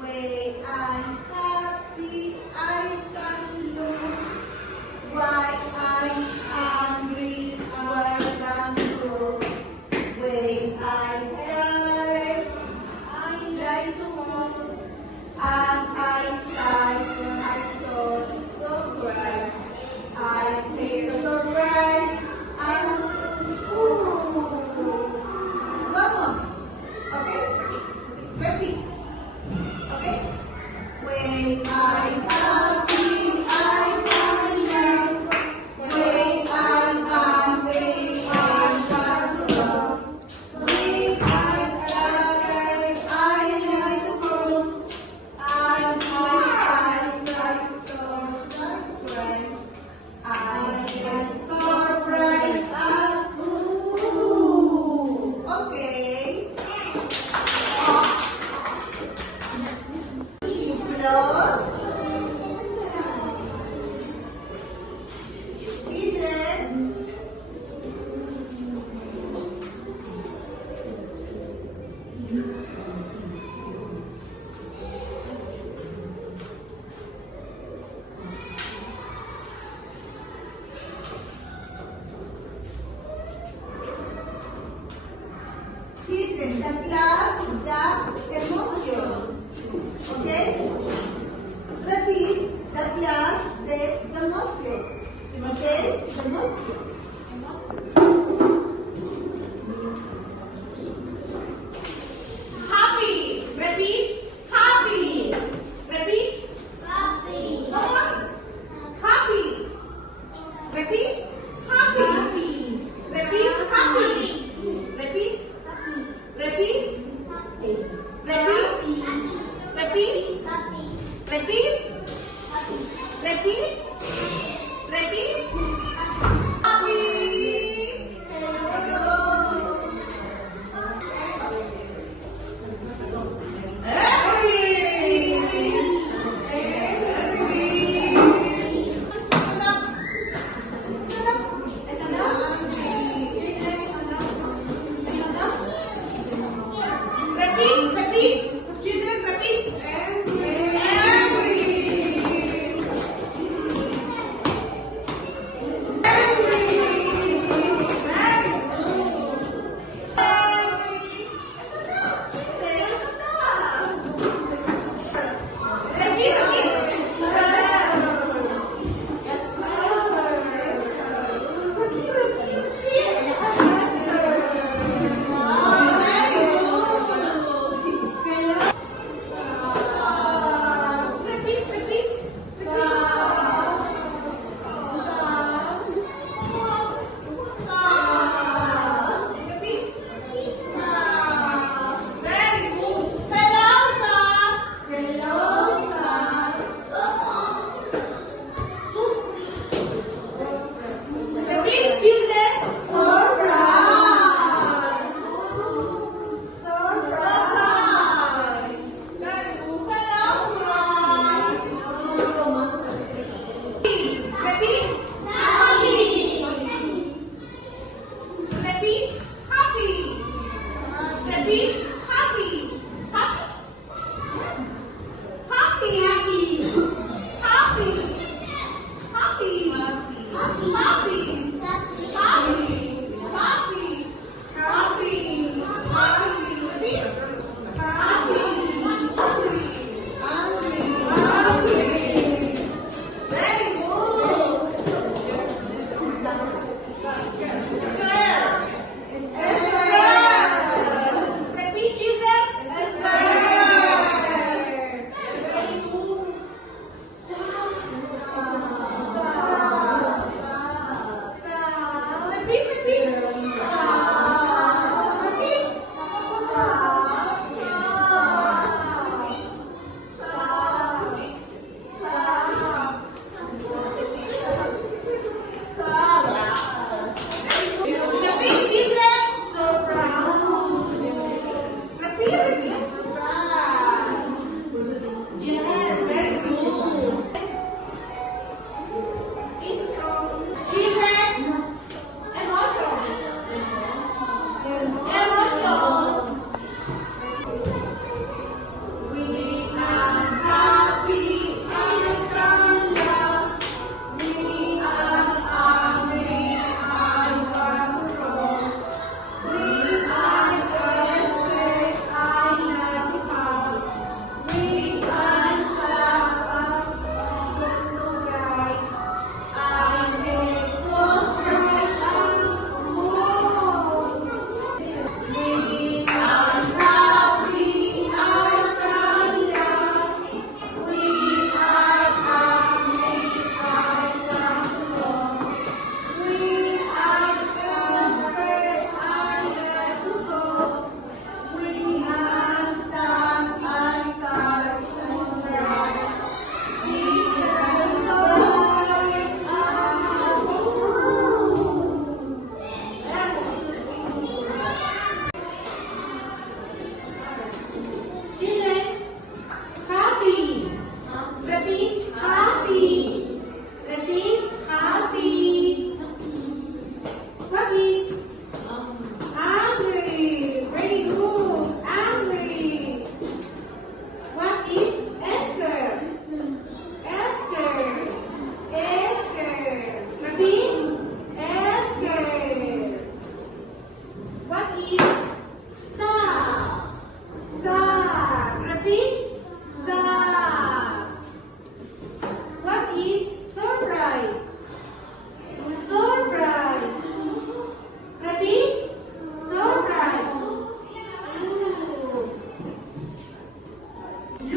When I'm happy, I can look. Why I'm hungry, I can cook. When I'm scared, I like to move. And I sigh, I so cry. I feel surprised and ooh. One more. Okay? Repeat. Okay? When I'm happy, I can laugh. When I'm hungry, I can love. When I'm tired, I like to cook. And my eyes like so bright. I get surprised and ooh. Okay. You close. Children. Children, the class is the emotions. Okay? Repeat the class, the emotions. Okay? The emotions. Happy. Repeat. Happy. Repeat. Happy. Come on. Happy. Repeat. Happy. Happy. Repeat. Happy. Repeat. Repeat. Repeat. Repeat. Repeat. Repeat. Repeat. Happy. Repeat. Repeat. Children, repeat. Every.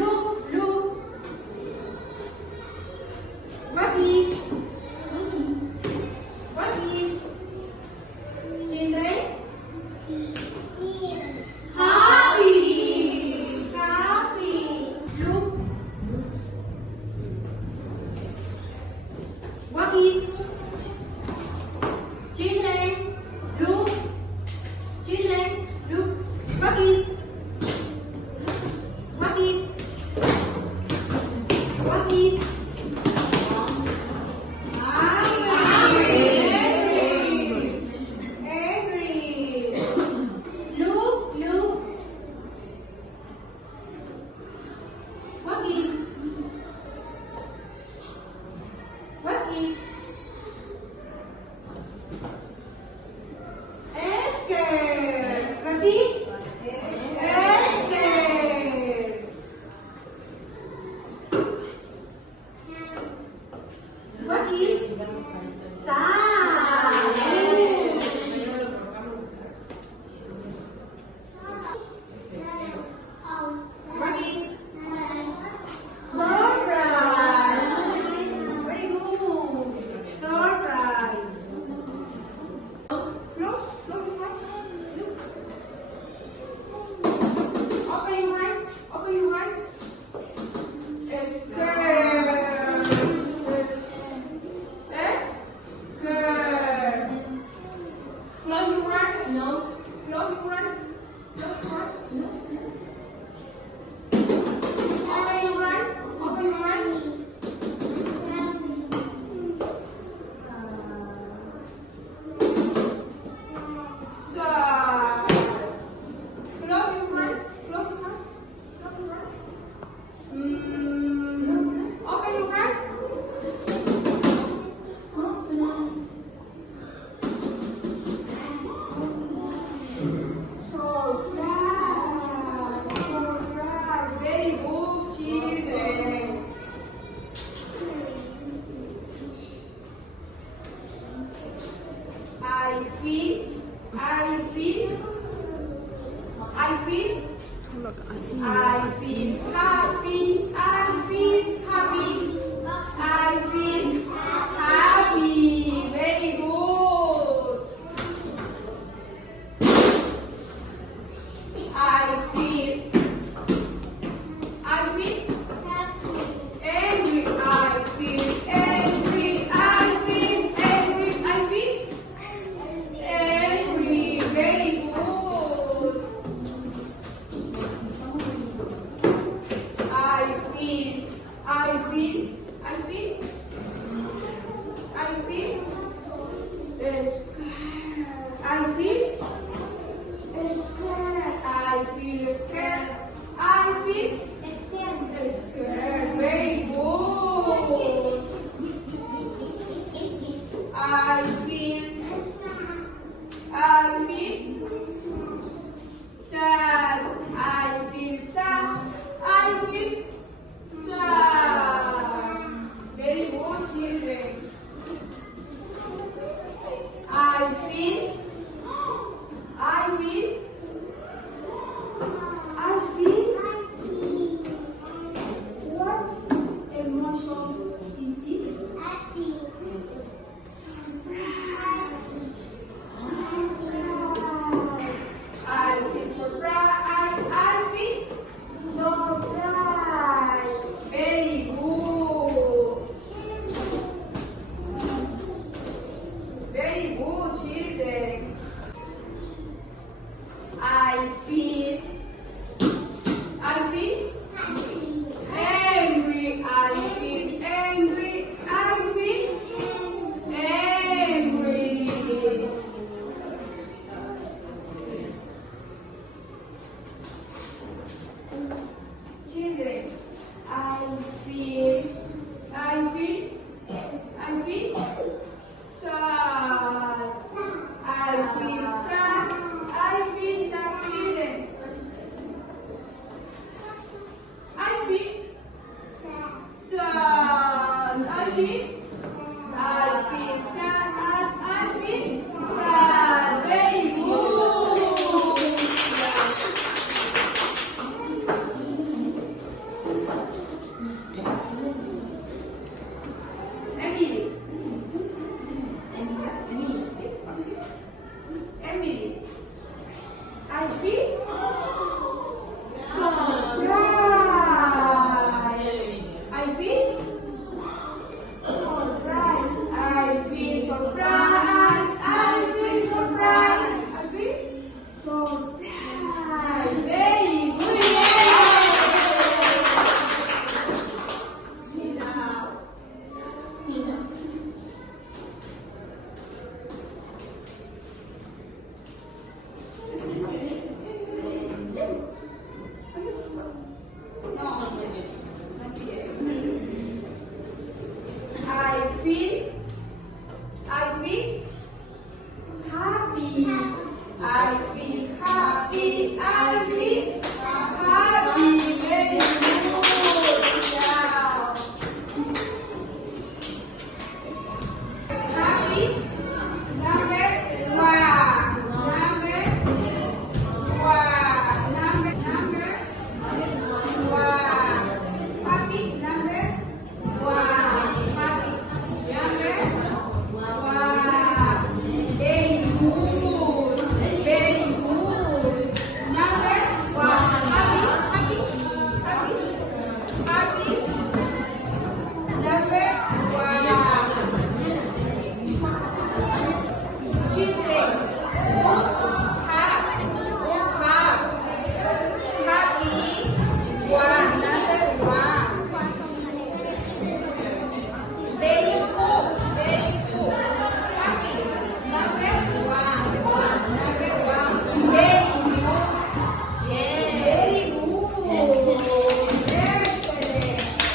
Look, look. What is? What is? Children? Happy. Happy. Look. What is? Children? Look. Children? Look. What is? What is? What is? Angry. Look, look. What is? What is? Scared. Repeat. Scared. What is? Sad. What is? Surprise. Very good. Surprise. Look, look, look. Open your mind. Open your mind. Scared. Scared. Close your mind. No. Close your mind. Close your mind. No. Open your mind. Open your mind. Sad. Close your mind. Close your mind. Close your mind. Open your mind. So glad. So glad. Very good, children. I feel happy. I feel happy. I feel happy. Very good. I feel angry. I feel angry. I feel angry. I feel angry. Very good. I feel scared. Scared. Very good. I feel sad. I feel sad. Very good, children. I feel what emotion is it? I feel surprised. I feel surprised. Very good. Very good, children. I feel angry. I feel angry. Children, I feel sad. I feel sad. Children. I feel sad. I feel sad. Very good. feel happy. I feel happy. I feel happy. Very good. Yeah. Happy. Number one. Number one. Number one. Happy. Number one. Happy. Number one. Very good. Very good. Number one. Happy. Happy. Happy. Happy. Number one. Children, happy, one, number one. Very good, happy, number one, number one. Very good, very good, excellent.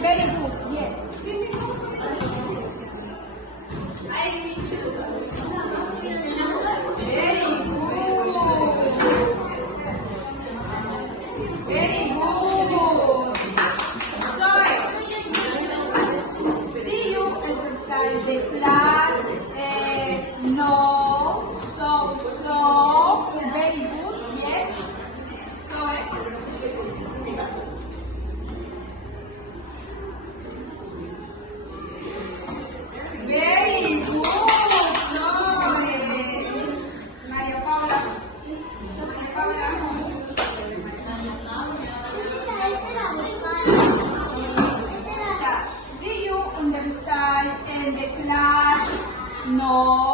Very good. Yes. I miss you. Very good. Very good. Soy. Do you exercise the class? No. So. Very good. Yes. Soy. Very good. Soy. Maria Paula. Maria Paula. Do you understand in the class? No.